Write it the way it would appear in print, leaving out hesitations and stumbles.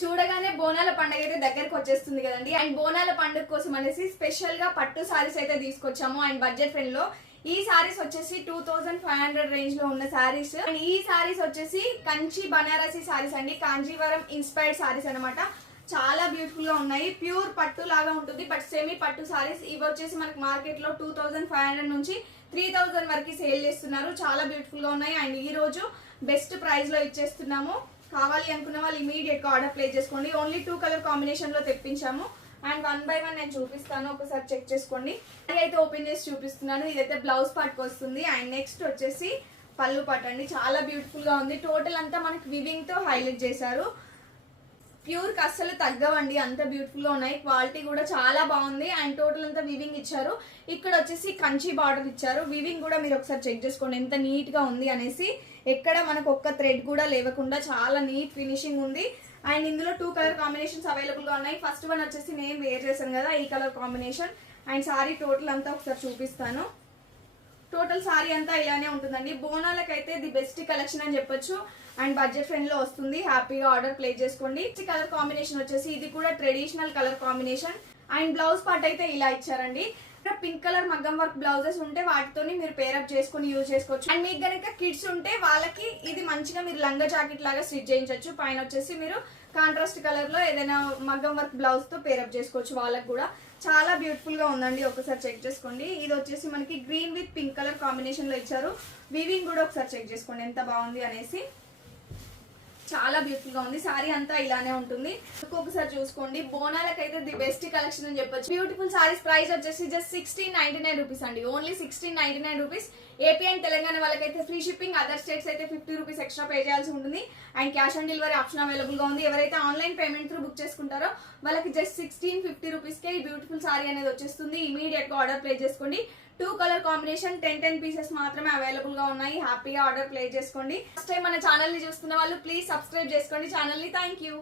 చూడగానే బోనాల పండుగ అయితే దగ్గరకు వచ్చేస్తుంది కదండి. అండ్ బోనాల పండుగ కోసం అనేసి స్పెషల్ గా పట్టు సారీస్ అయితే తీసుకొచ్చాము. అండ్ బడ్జెట్ ఫ్రెండ్ లో ఈ సారీస్ వచ్చేసి 2500 రేంజ్ లో ఉన్న సారీస్. అండ్ ఈ సారీస్ వచ్చేసి కంచి బనారసి సారీస్ అండి, కాంజీవరం ఇన్స్పైర్డ్ సారీస్ అనమాట. చాలా బ్యూటిఫుల్ గా ఉన్నాయి. ప్యూర్ పట్టు లాగా ఉంటుంది, బట్ సెమీ పట్టు సారీస్. ఇవి వచ్చేసి మనకి మార్కెట్ లో 2500 నుంచి 3000 వరకు సేల్ చేస్తున్నారు. చాలా బ్యూటిఫుల్ గా ఉన్నాయి. అండ్ ఈ రోజు బెస్ట్ ప్రైస్ లో ఇచ్చేస్తున్నాము. కావాలి అనుకున్న వాళ్ళు ఇమీడియట్ గా ఆర్డర్ ప్లేస్ చేసుకోండి. ఓన్లీ 2 కలర్ కాంబినేషన్ లో తెప్పించాము. అండ్ 1 బై 1 నేను చూపిస్తాను, ఒకసారి చెక్ చేసుకోండి. అయితే ఓపెన్ చేసి చూపిస్తున్నాను. ఇదైతే బ్లౌజ్ పార్ట్ కి వస్తుంది. అండ్ నెక్స్ట్ వచ్చేసి పళ్ళు పార్ట్ అండి. చాలా బ్యూటిఫుల్ గా ఉంది. టోటల్ అంతా మనకి వివింగ్ తో హైలైట్ చేశారు. ప్యూర్ కి అస్సలు తగ్గవండి, అంత బ్యూటిఫుల్ గా ఉన్నాయి. క్వాలిటీ కూడా చాలా బాగుంది. అండ్ టోటల్ అంతా వివింగ్ ఇచ్చారు. ఇక్కడ వచ్చేసి కంచి బార్డర్ ఇచ్చారు. వివింగ్ కూడా మీరు ఒకసారి చెక్ చేసుకోండి ఎంత నీట్ గా ఉంది అనేసి. ఎక్కడ మనకు ఒక్క థ్రెడ్ కూడా లేవకుండా చాలా నీట్ ఫినిషింగ్ ఉంది. అండ్ ఇందులో 2 కలర్ కాంబినేషన్స్ అవైలబుల్ గా ఉన్నాయి. ఫస్ట్ వన్ వచ్చేసి నేను వేర్ చేశాను కదా, ఈ colour combination. And sorry total అంతా ఒకసారి చూపిస్తాను. టోటల్ సారీ అంతా ఇలానే ఉంటుందండి. బోనాలకైతే ది బెస్ట్ కలెక్షన్ అని చెప్పొచ్చు. అండ్ బడ్జెట్ ఫ్రెండ్ లో వస్తుంది. హ్యాపీగా ఆర్డర్ ప్లేస్ చేసుకోండి. కలర్ కాంబినేషన్ వచ్చేసి ఇది కూడా traditional colour combination. And blouse part అయితే ఇలా ఇచ్చారండి. పింక్ కలర్ మగ్గం వర్క్ బ్లౌజెస్ ఉంటే వాటితోని మీరు పేరప్ చేసుకుని యూజ్ చేసుకోవచ్చు. అండ్ మీకు గనక కిడ్స్ ఉంటే వాళ్ళకి ఇది మంచిగా మీరు లంగా జాకెట్ లాగా స్టిచ్ చేయించవచ్చు. పైన వచ్చేసి మీరు కాంట్రాస్ట్ కలర్ లో ఏదైనా మగ్గం వర్క్ బ్లౌజ్ తో పేరప్ చేసుకోవచ్చు. వాళ్ళకి కూడా చాలా బ్యూటిఫుల్ గా ఉందండి, ఒకసారి చెక్ చేసుకోండి. ఇది వచ్చేసి మనకి green with pink colour combination లో ఇచ్చారు. వీవింగ్ కూడా ఒకసారి చెక్ చేసుకోండి ఎంత బాగుంది అనేసి. చాలా బ్యూటిఫుల్ గా ఉంది. సారీ అంతా ఇలానే ఉంటుంది. ఒక్కొక్కసారి చూసుకోండి. బోనాలకైతే ది బెస్ట్ కలెక్షన్ అని చెప్పొచ్చు. బ్యూటిఫుల్ సారీస్ ప్రైస్ వచ్చేసి జస్ట్ 1699 రూపీస్ అండి. Only 1699 rupees. AP and Telangana వాళ్ళకైతే ఫ్రీ షిప్పింగ్, అదర్ స్టేట్స్ అయితే 50 రూపీస్ ఎక్స్ట్రా పే చేయాల్సి ఉంటుంది. And cash on delivery option available గా ఉంది. ఎవరైతే ఆన్లైన్ పేమెంట్ త్రూ బుక్ చేసుకుంటారో వాళ్ళకి జస్ట్ 1650 రూపీస్ కే ఈ బ్యూటిఫుల్ సారీ అనేది వచ్చేస్తుంది. ఇమీడియట్ గా ఆర్డర్ ప్లేస్ చేసుకోండి. 2 కలర్ కాంబినేషన్ 10 పీసెస్ మాత్రమే అవైలబుల్ గా ఉన్నాయి. హ్యాపీగా ఆర్డర్ ప్లేస్ చేసుకోండి. ఫస్ట్ టైం మన ఛానల్ ని చూస్తున్న వాళ్ళు ప్లీజ్ సబ్స్క్రైబ్ చేసుకోండి ఛానల్ ని. Thank you.